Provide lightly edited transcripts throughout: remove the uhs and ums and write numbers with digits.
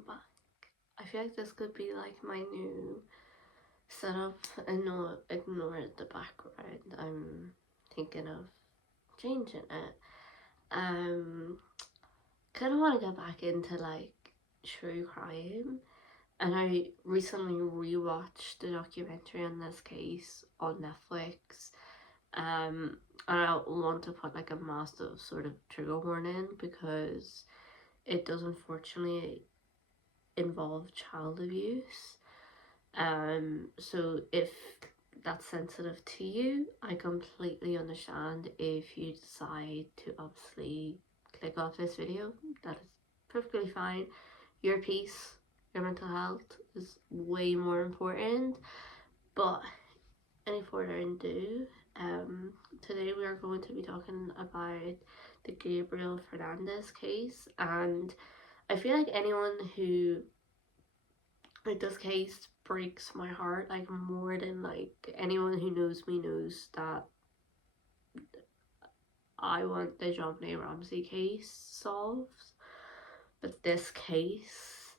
welcome back. I feel like this could be like my new setup and not ignore the background. I'm thinking of changing it. Kind of want to get back into like true crime, and I recently rewatched the documentary on this case on Netflix. And I want to put like a massive sort of trigger warning because it does unfortunately involve child abuse. So if that's sensitive to you, I completely understand if you decide to obviously click off this video. That is perfectly fine. Your peace, your mental health is way more important. But any further ado, today we are going to be talking about the Gabriel Fernandez case, and I feel like anyone who like this case breaks my heart like more than like anyone who knows me knows that I want the JonBenet Ramsey case solved, but this case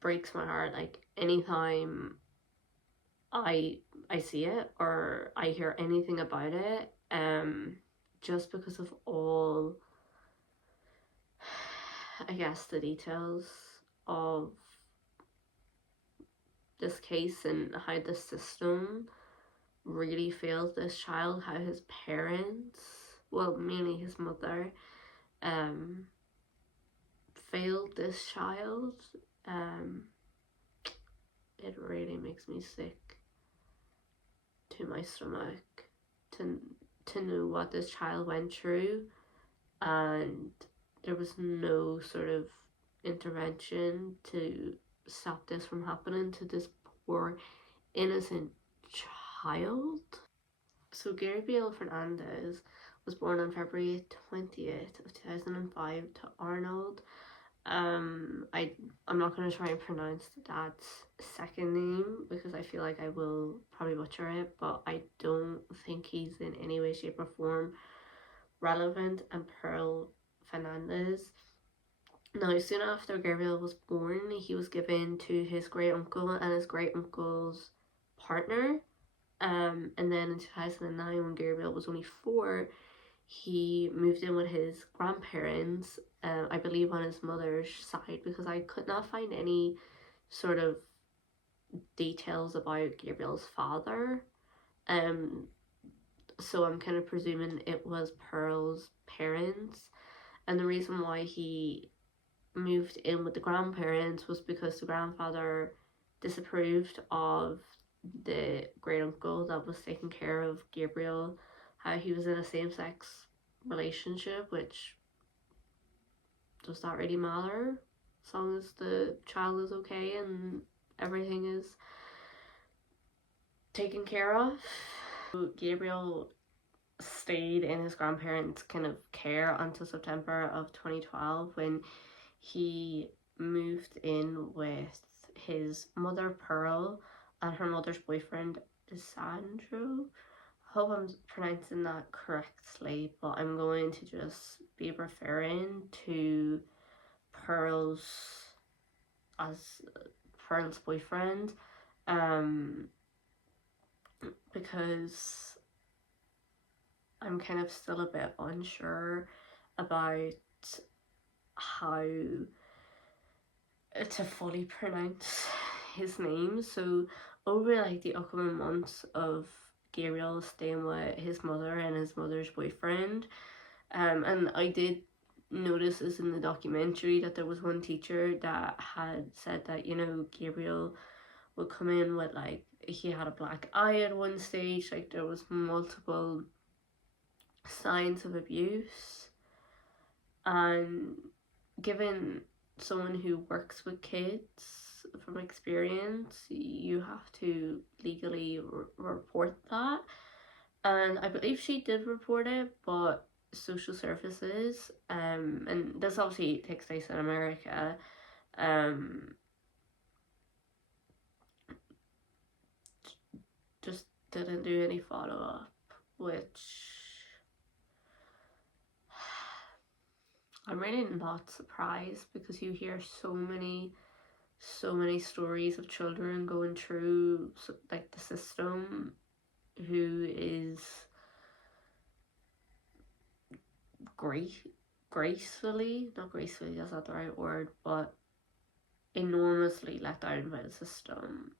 breaks my heart like anytime I see it or I hear anything about it, just because of all, I guess, the details of this case and how the system really failed this child, how his parents, well, mainly his mother, failed this child. It really makes me sick to my stomach to know what this child went through, and there was no sort of intervention to stop this from happening to this poor innocent child. So Gabriel Fernandez was born on February 20th of 2005 to Arnold. I'm not gonna try and pronounce the dad's second name because I feel like I will probably butcher it, but I don't think he's in any way, shape, or form relevant. And Pearl Fernandez. Now, soon after Gabriel was born, he was given to his great uncle and his great uncle's partner. And then in 2009, when Gabriel was only 4, he moved in with his grandparents, I believe on his mother's side, because I could not find any sort of details about Gabriel's father. So I'm kind of presuming it was Pearl's parents. And the reason why he moved in with the grandparents was because the grandfather disapproved of the great uncle that was taking care of Gabriel, how he was in a same-sex relationship, which does not really matter as long as the child is okay and everything is taken care of. So Gabriel stayed in his grandparents' kind of care until September of 2012 when he moved in with his mother Pearl and her mother's boyfriend Sandro. I hope I'm pronouncing that correctly, but I'm going to just be referring to Pearl's as Pearl's boyfriend, because I'm kind of still a bit unsure about how to fully pronounce his name. So over like the upcoming months of Gabriel staying with his mother and his mother's boyfriend, and I did notice this in the documentary that there was one teacher that had said that, you know, Gabriel would come in with like, he had a black eye at one stage, like there was multiple signs of abuse. And given someone who works with kids, from experience, you have to legally report that. And I believe she did report it, but social services, and this obviously takes place in America, just didn't do any follow-up, which I'm really not surprised, because you hear so many stories of children going through like the system who is gracefully, not gracefully, that's not the right word, but enormously let down by the system.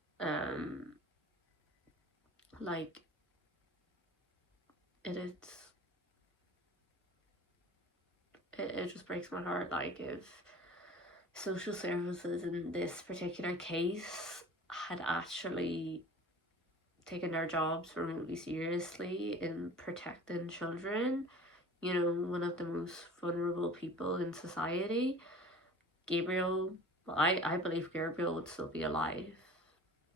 Like it just breaks my heart. Like, if social services in this particular case had actually taken their jobs remotely seriously in protecting children, you know, one of the most vulnerable people in society, Gabriel, I believe Gabriel would still be alive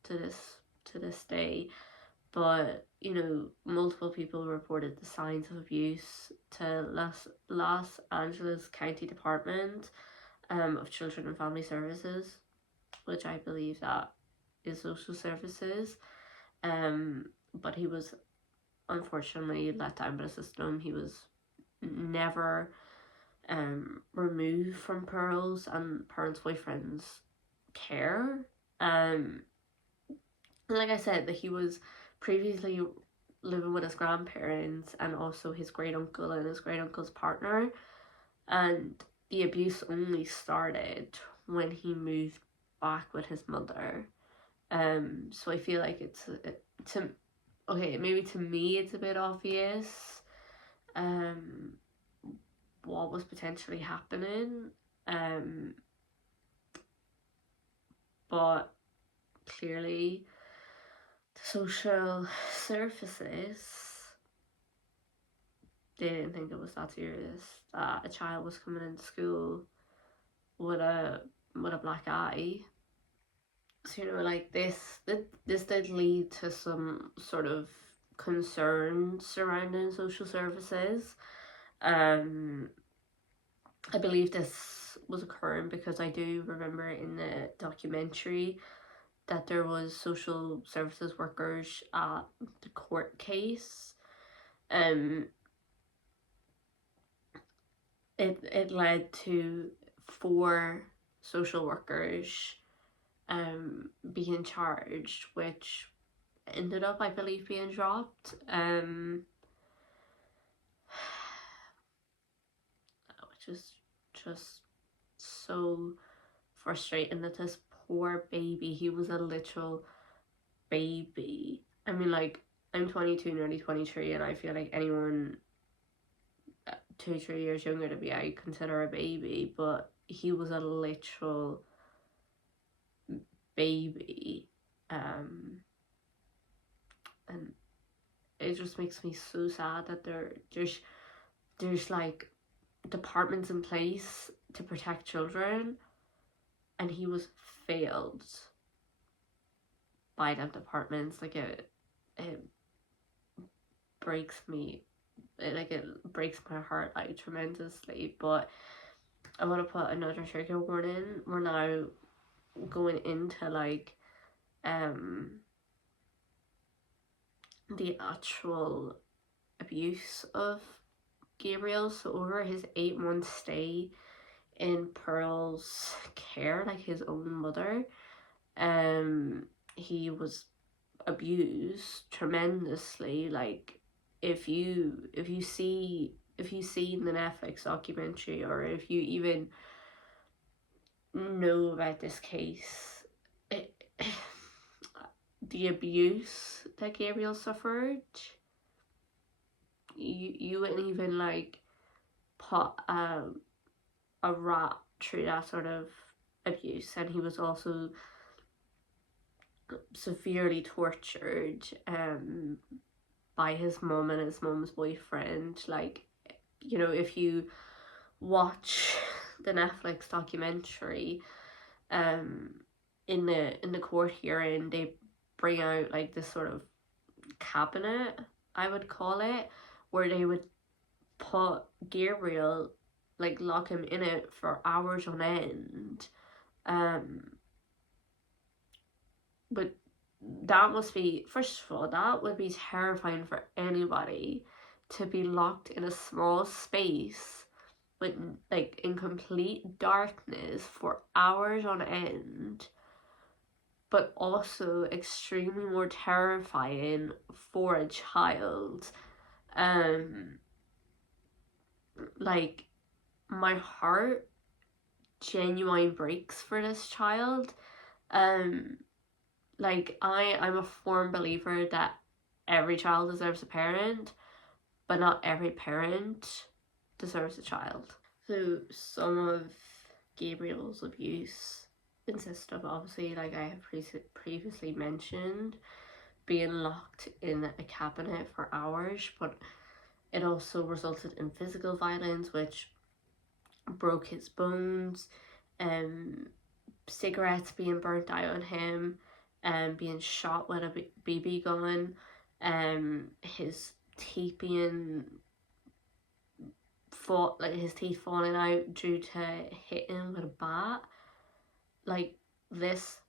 to this day. But, you know, multiple people reported the signs of abuse to Los Angeles County Department of Children and Family Services, which I believe that is social services. But he was unfortunately let down by the system. He was never removed from Pearl's and Pearl's boyfriend's care. Like I said, that he was previously living with his grandparents and also his great uncle and his great uncle's partner, and the abuse only started when he moved back with his mother. So I feel like maybe to me it's a bit obvious what was potentially happening, but clearly the social services, they didn't think it was that serious, that a child was coming into school with a black eye. So, you know, like this did lead to some sort of concern surrounding social services. I believe this was occurring because I do remember in the documentary that there was social services workers at the court case. It led to 4 social workers being charged, which ended up, I believe, being dropped. Which is just so frustrating, that this poor baby, he was a literal baby. I mean, like, I'm 22, nearly 23, and I feel like anyone 2-3 years younger to me, I consider a baby, but he was a literal baby. And it just makes me so sad that there's like departments in place to protect children, and he was failed by them departments. Like, it breaks me, it breaks my heart like tremendously. But I want to put another trigger warning. We're now going into like the actual abuse of Gabriel. So over his 8-month stay in Pearl's care, like his own mother, he was abused tremendously. Like, if you see the Netflix documentary, or if you even know about this case, the abuse that Gabriel suffered, you wouldn't even like put a rat through that sort of abuse. And he was also severely tortured by his mom and his mom's boyfriend. Like, you know, if you watch the Netflix documentary, in the court hearing, they bring out like this sort of cabinet, I would call it, where they would put Gabriel, like lock him in it for hours on end. But that must be, first of all, that would be terrifying for anybody, to be locked in a small space but like in complete darkness for hours on end, but also extremely more terrifying for a child. Um, like my heart genuine breaks for this child. Um, like I'm a firm believer that every child deserves a parent, but not every parent deserves a child. So some of Gabriel's abuse consisted of, obviously, like I have previously mentioned, being locked in a cabinet for hours, but it also resulted in physical violence, which broke his bones, cigarettes being burnt out on him, being shot with a BB gun, his teeth being his teeth falling out due to hitting with a bat. Like this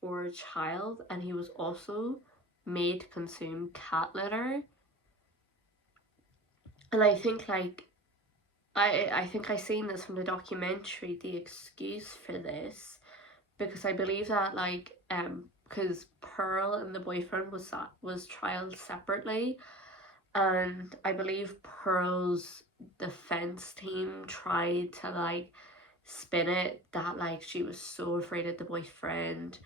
poor child, and he was also made to consume cat litter. And I think I think I seen this from the documentary, the excuse for this, because I believe that because Pearl and the boyfriend was trialed separately, and I believe Pearl's defense team tried to spin it that she was so afraid of the boyfriend,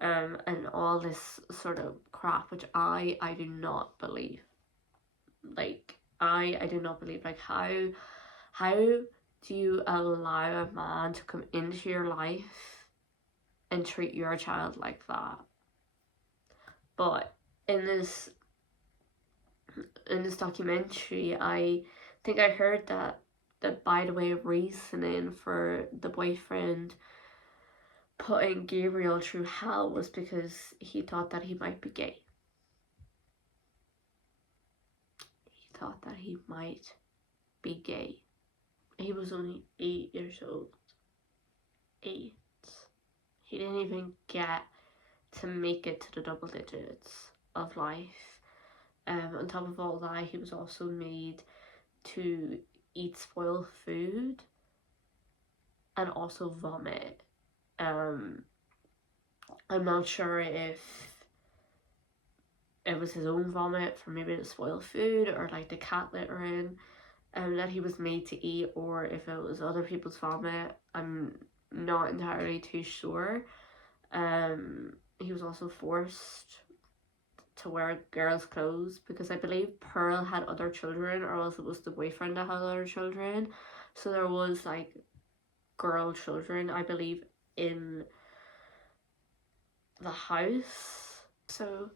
and all this sort of crap, which I do not believe. I do not believe. How do you allow a man to come into your life and treat your child like that? But in this documentary, I think I heard that by the way of reasoning for the boyfriend putting Gabriel through hell was because he thought that he might be gay. He thought that he might be gay. He was only 8 years old. 8. He didn't even get to make it to the double digits of life. On top of all that, he was also made to eat spoiled food and also vomit. I'm not sure if it was his own vomit from maybe the spoiled food or the cat littering that he was made to eat, or if it was other people's vomit. I'm not entirely too sure. He was also forced to wear girls' clothes because I believe Pearl had other children, or else it was the boyfriend that had other children. So there was girl children, I believe, in the house. So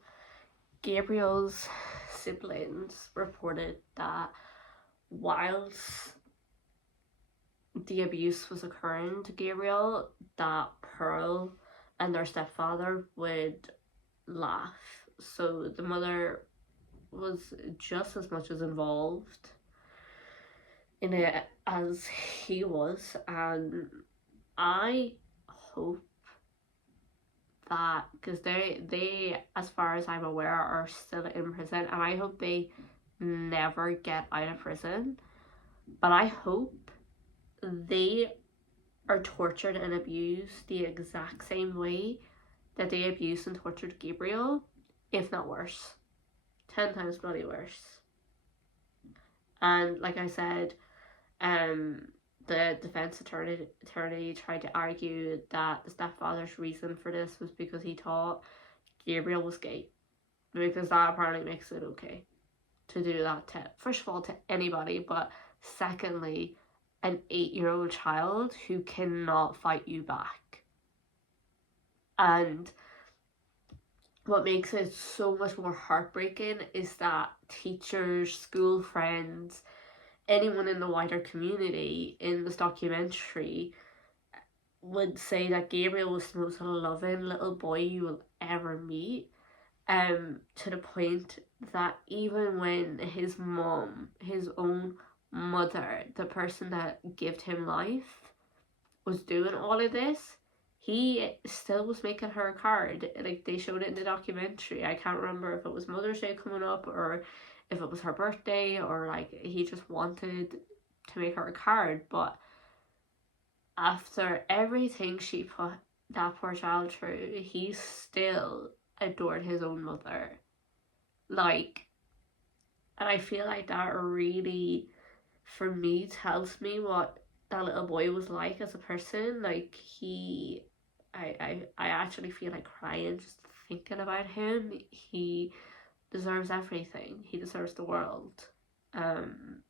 Gabriel's siblings reported that whilst the abuse was occurring to Gabriel, that Pearl and their stepfather would laugh. So the mother was just as much as involved in it as he was, and I hope that, because they as far as I'm aware are still in prison, and I hope they never get out of prison, but I hope they are tortured and abused the exact same way that they abused and tortured Gabriel, if not worse. 10 times bloody worse. And like I said, the defense attorney tried to argue that the stepfather's reason for this was because he thought Gabriel was gay, because that apparently makes it okay to do that to, first of all, to anybody, but secondly, an 8-year-old child who cannot fight you back. And what makes it so much more heartbreaking is that teachers, school friends, anyone in the wider community in this documentary would say that Gabriel was the most loving little boy you will ever meet, to the point that even when his mom, his own mother, the person that gave him life, was doing all of this, he still was making her a card. They showed it in the documentary. I can't remember if it was Mother's Day coming up or if it was her birthday, or he just wanted to make her a card, but after everything she put that poor child through, he still adored his own mother. Like, and I feel like that really, for me, tells me what that little boy was like as a person. Like, I actually feel like crying just thinking about him. He deserves everything. He deserves the world. And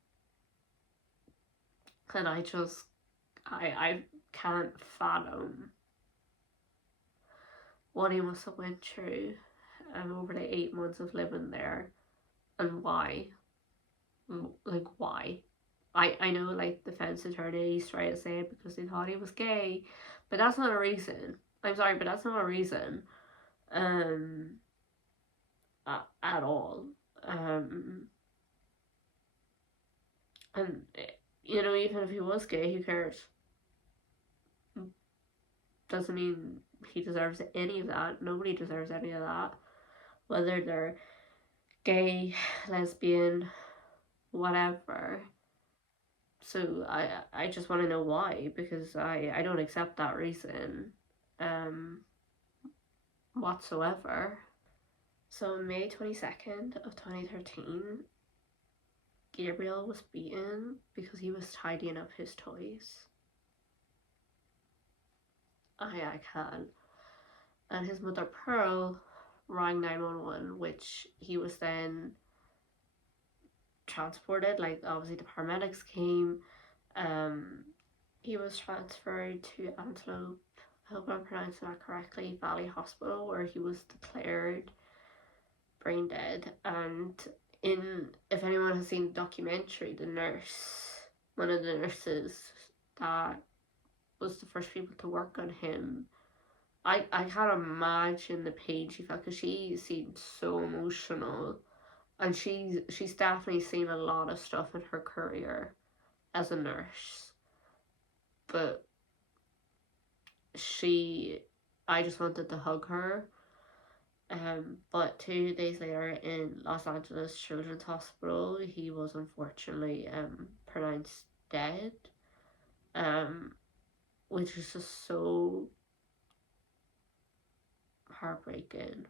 I can't fathom what he must have went through over the 8 months of living there, and why. Like, why? I know, like, the defense attorneys try to say it because they thought he was gay, but that's not a reason. I'm sorry, but that's not a reason. At all. And even if he was gay, who cares? Doesn't mean he deserves any of that. Nobody deserves any of that. Whether they're gay, lesbian, whatever. So I just want to know why, because I don't accept that reason whatsoever. So on May 22nd of 2013, Gabriel was beaten because he was tidying up his toys. I can. And his mother Pearl rang 911, which he was then transported. Like, obviously the paramedics came. He was transferred to Antelope, I hope I'm pronouncing that correctly, Valley Hospital, where he was declared brain dead. And if anyone has seen the documentary, one of the nurses that was the first people to work on him, I can't imagine the pain she felt, because she seemed so emotional, and she's definitely seen a lot of stuff in her career as a nurse, but I just wanted to hug her. But 2 days later in Los Angeles Children's Hospital, he was unfortunately pronounced dead, which is just so heartbreaking.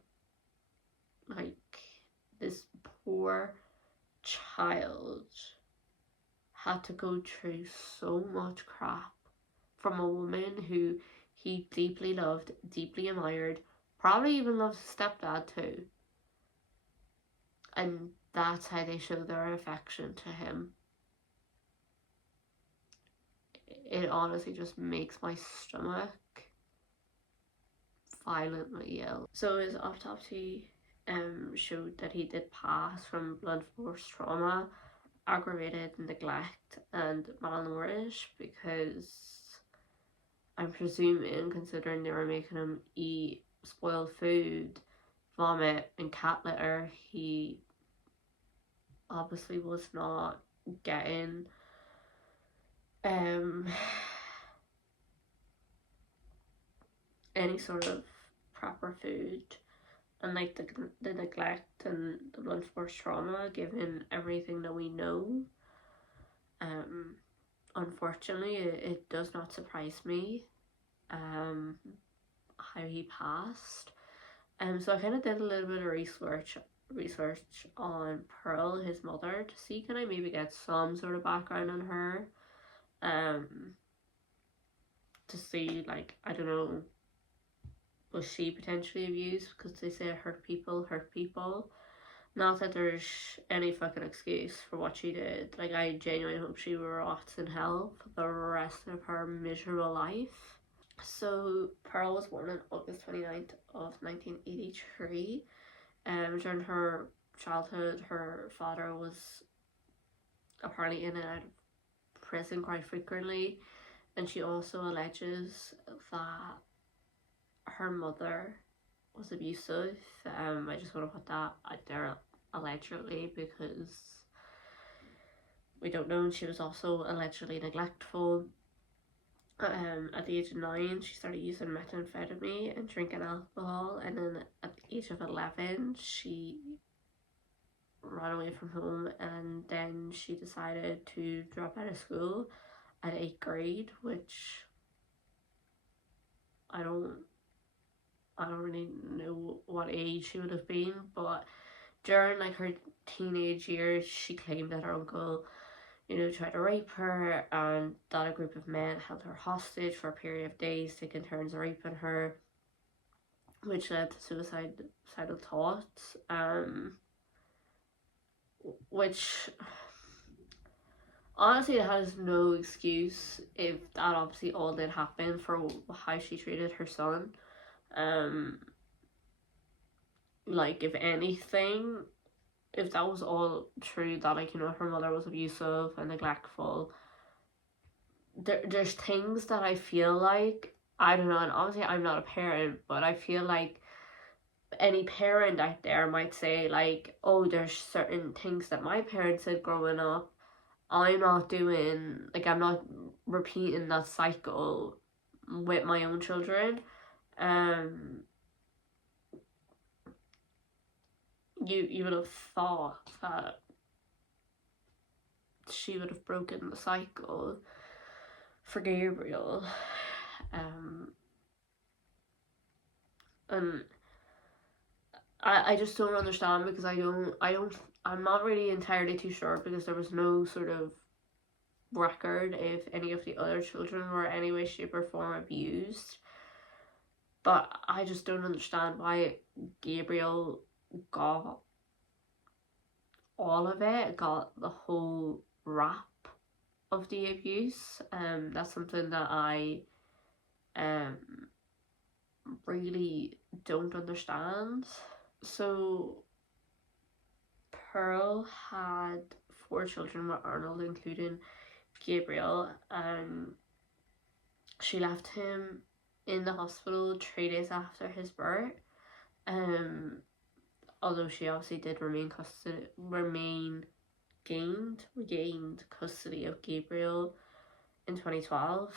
Like, this poor child had to go through so much crap from a woman who he deeply loved, deeply admired, probably even loves his stepdad too. And that's how they show their affection to him. It honestly just makes my stomach violently ill. So his autopsy showed that he did pass from blunt force trauma, aggravated neglect, and malnourished, because I'm presuming, considering they were making him eat spoiled food, vomit, and cat litter, he obviously was not getting any sort of proper food. And like the neglect and the blunt force trauma, given everything that we know, unfortunately it does not surprise me how he passed. So I kind of did a little bit of research on Pearl, his mother, to see, can I maybe get some sort of background on her, to see, like, I don't know, was she potentially abused? Because they say hurt people hurt people. Not that there's any fucking excuse for what she did. Like, I genuinely hope she rots in hell for the rest of her miserable life. So Pearl was born on August 29th of 1983. During her childhood, her father was apparently in and out of prison quite frequently, and she also alleges that her mother was abusive. I just want to put that out there, allegedly, because we don't know. And she was also allegedly neglectful. At the age of 9, she started using methamphetamine and drinking alcohol, and then at the age of 11, she ran away from home, and then she decided to drop out of school at 8th grade, which I don't I don't really know what age she would have been, but during like her teenage years, she claimed that her uncle, tried to rape her, and that a group of men held her hostage for a period of days, taking turns raping her, which led to suicidal thoughts. Which honestly, it has no excuse if that obviously all did happen for how she treated her son. Um, like if anything, if that was all true, that like her mother was abusive and neglectful, there's things that I feel like, I don't know, and obviously I'm not a parent, but I feel like any parent out there might say like, oh, there's certain things that my parents did growing up, I'm not doing, like I'm not repeating that cycle with my own children. You would have thought that she would have broken the cycle for Gabriel. And I just don't understand, because I'm not really entirely too sure, because there was no sort of record if any of the other children were any way, shape or form abused. But I just don't understand why Gabriel got all of it, got the whole rap of the abuse. That's something that I really don't understand. So Pearl had 4 children with Arnold, including Gabriel, and she left him in the hospital 3 days after his birth. Although she obviously did regained custody of Gabriel in 2012.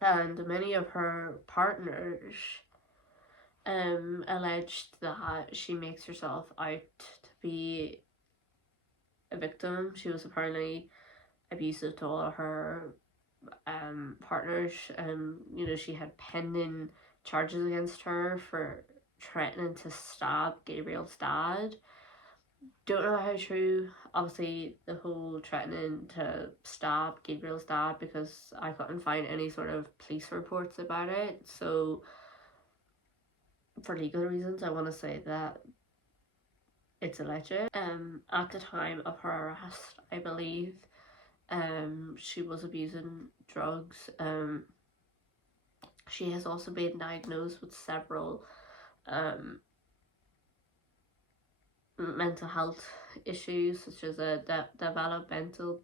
And many of her partners alleged that she makes herself out to be a victim. She was apparently abusive to all of her partners. She had pending charges against her for threatening to stab Gabriel's dad. Don't know how true, obviously, the whole threatening to stab Gabriel's dad, because I couldn't find any sort of police reports about it. So for legal reasons, I want to say that it's alleged. At the time of her arrest, I believe, she was abusing drugs. She has also been diagnosed with several mental health issues, such as a developmental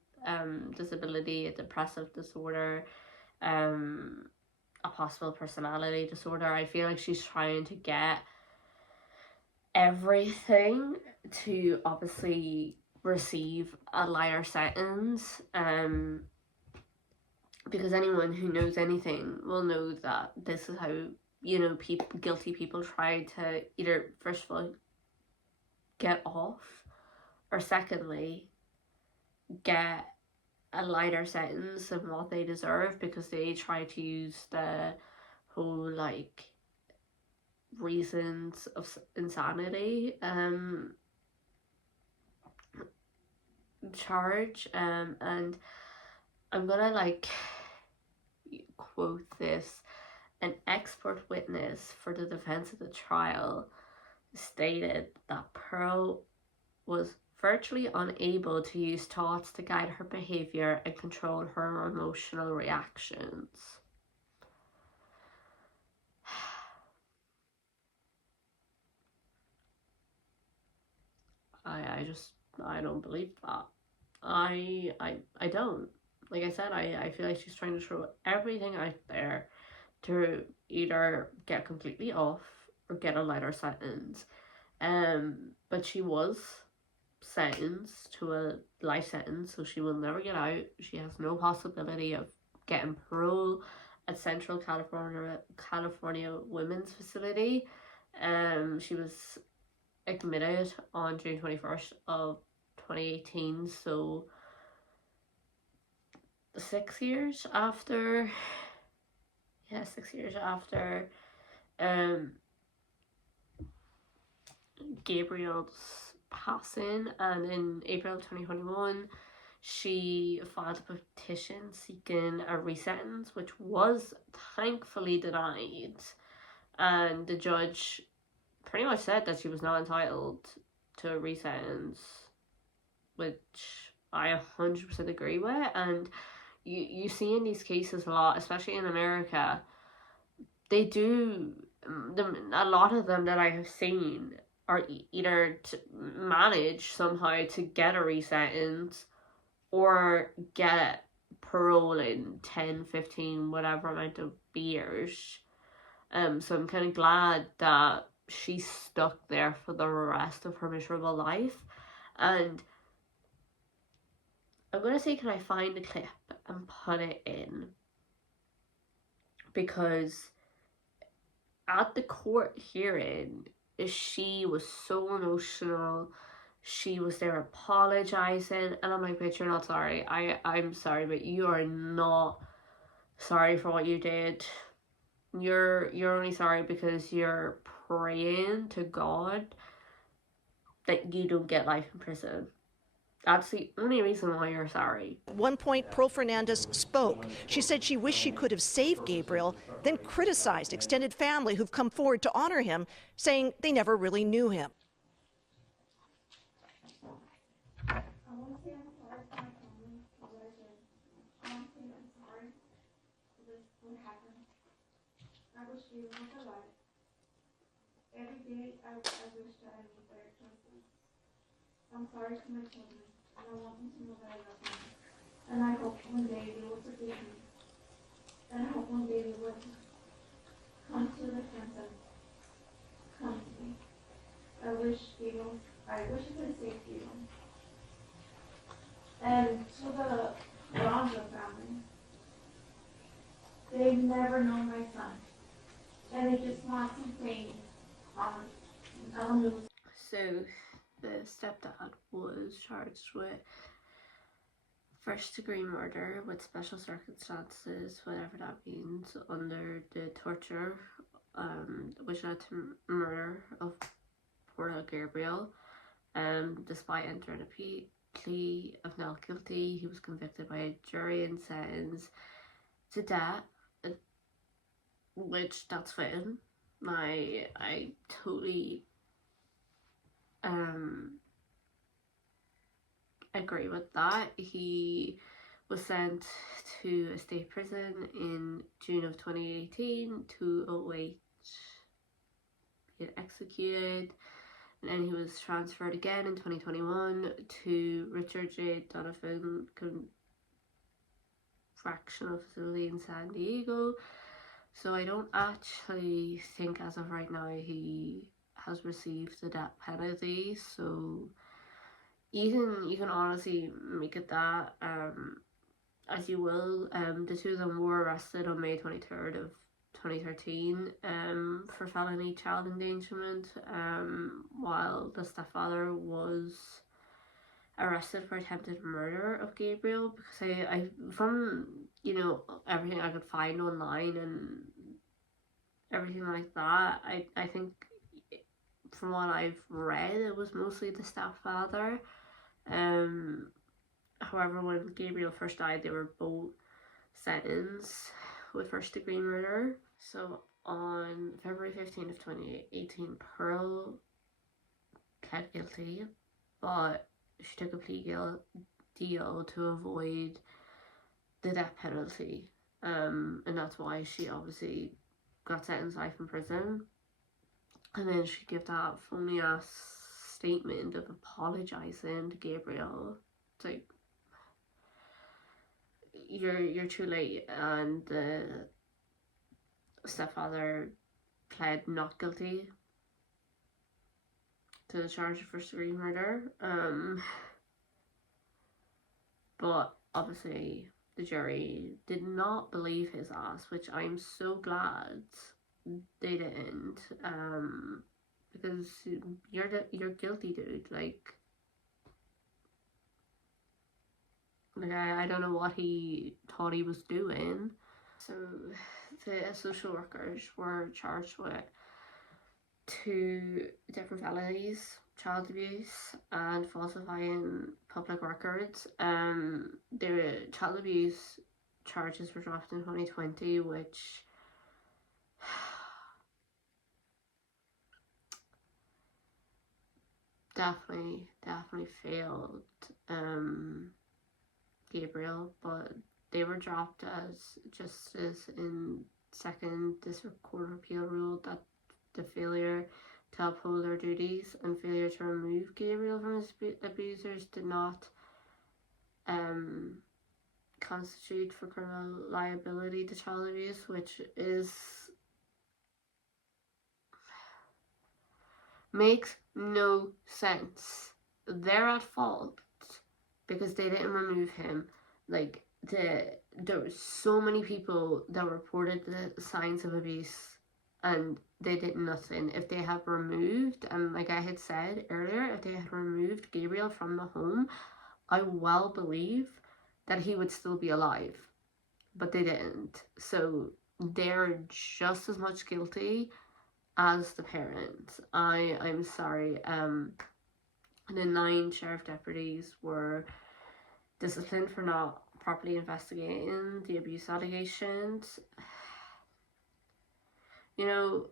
disability, a depressive disorder, a possible personality disorder. I feel like she's trying to get everything to obviously receive a lighter sentence, because anyone who knows anything will know that this is how guilty people try to either, first of all, get off, or secondly, get a lighter sentence than what they deserve, because they try to use the whole like reasons of insanity charge. And I'm gonna like quote this. An expert witness for the defense of the trial stated that Pearl was virtually unable to use thoughts to guide her behavior and control her emotional reactions. I don't believe that. I don't. Like I said, I feel like she's trying to throw everything out there to either get completely off or get a lighter sentence. But she was sentenced to a life sentence, so she will never get out. She has no possibility of getting parole at Central California Women's Facility. She was admitted on June 21st of 2018, so 6 years after, yeah, 6 years after um Gabriel's passing. And in April 2021 she filed a petition seeking a resentence, which was thankfully denied, and the judge pretty much said that she was not entitled to a resentence, which I 100% agree with. And you see in these cases a lot, especially in America, they do, a lot of them that I have seen are either to manage somehow to get a resentence or get parole in 10, 15, whatever amount of years. So I'm kind of glad that she's stuck there for the rest of her miserable life. And I'm going to say, can I find the clip and put it in? Because at the court hearing, she was so emotional. She was there apologizing, and I'm like, bitch, you're not sorry. I'm sorry, but you are not sorry for what you did. You're only sorry because you're praying to God that you don't get life in prison. That's the only reason why you're sorry. At one point, Pearl Fernandez spoke. She said she wished she could have saved Gabriel, then criticized extended family who've come forward to honor him, saying they never really knew him. Every day I wish that I made better choices. I'm sorry to my children, and I want them to know that I love them. And I hope one day they will forgive me. And I hope one day they will come to repentance. Come to me. I wish I could have saved Gabriel. And to the Ronda family, they've never known my son. And they just want something on the news. So the stepdad was charged with first-degree murder with special circumstances, whatever that means, under the torture, which led to murder of poor little Gabriel. Despite entering a plea of not guilty, he was convicted by a jury and sentenced to death, which that's fine. I totally agree with that. He was sent to a state prison in June of 2018 to await being executed, and then he was transferred again in 2021 to Richard J. Donovan Correctional Facility in San Diego. So I don't actually think as of right now he has received the death penalty. So you can honestly make it that as you will. The two of them were arrested on May 23rd of 2013 for felony child endangerment, while the stepfather was arrested for attempted murder of Gabriel. Because I from everything I could find online and everything like that, I think from what I've read, it was mostly the stepfather. However, when Gabriel first died, they were both sentenced with first-degree murder. So on February 15th of 2018, Pearl pled guilty, but she took a plea deal to avoid the death penalty, and that's why she obviously got sentenced life in prison. And then she gave that phony ass statement of apologizing to Gabriel. It's like, you're too late. And the stepfather pled not guilty to the charge of first-degree murder. But obviously the jury did not believe his ass, which I'm so glad they didn't. Because you're guilty, dude. Like I don't know what he thought he was doing. So the social workers were charged with 2 different felonies: child abuse and falsifying public records. The child abuse charges were dropped in 2020, which definitely failed Gabriel, but they were dropped as justice in second district court of appeal ruled that the failure to uphold their duties and failure to remove Gabriel from his abusers did not constitute for criminal liability to child abuse, which makes no sense. They're at fault because they didn't remove him. Like, there were so many people that reported the signs of abuse and they did nothing. If they had removed, and like I had said earlier, if they had removed Gabriel from the home, I well believe that he would still be alive, but they didn't. So they're just as much guilty as the parents. I'm sorry. The 9 sheriff deputies were disciplined for not properly investigating the abuse allegations. You know,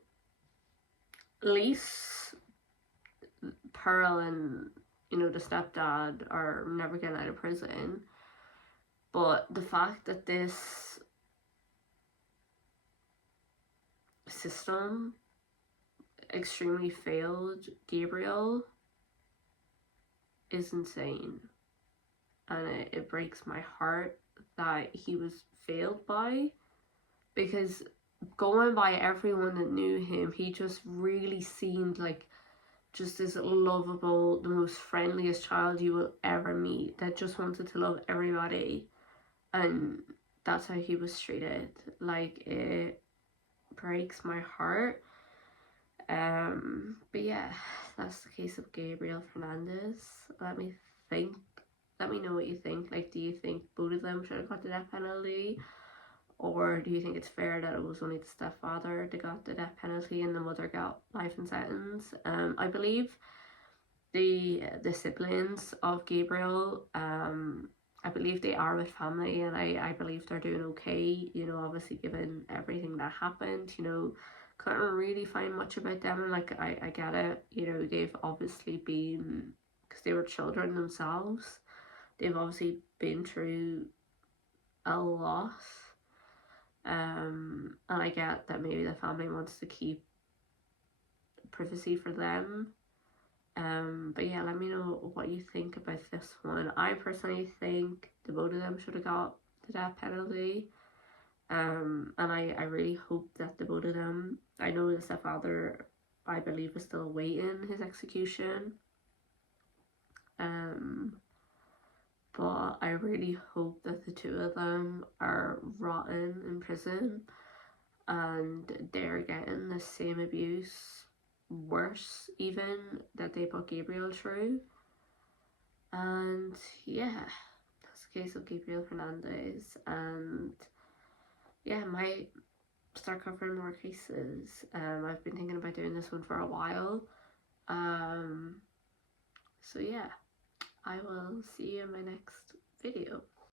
Lise, Pearl, and the stepdad are never getting out of prison. But the fact that this system extremely failed Gabriel is insane. And it breaks my heart that he was failed by, because going by everyone that knew him, he just really seemed like just this lovable, the most friendliest child you will ever meet, that just wanted to love everybody, and that's how he was treated. Like, it breaks my heart. But yeah, that's the case of Gabriel Fernandez. Let me know what you think. Like, do you think both of them should have got the death penalty? Or do you think it's fair that it was only the stepfather that got the death penalty and the mother got life in sentence? I believe the siblings of Gabriel, I believe they are with family, and I believe they're doing okay, obviously given everything that happened. Couldn't really find much about them, and like I get it, they've obviously been, because they were children themselves, they've obviously been through a lot. And I get that maybe the family wants to keep privacy for them. But yeah, let me know what you think about this one. I personally think the both of them should have got the death penalty. And I really hope that the both of them, I know the stepfather, I believe, is still awaiting his execution. But I really hope that the 2 of them are rotting in prison and they're getting the same abuse, worse even, that they put Gabriel through. And yeah, that's the case of Gabriel Fernandez. And yeah, I might start covering more cases. I've been thinking about doing this one for a while. So yeah, I will see you in my next video.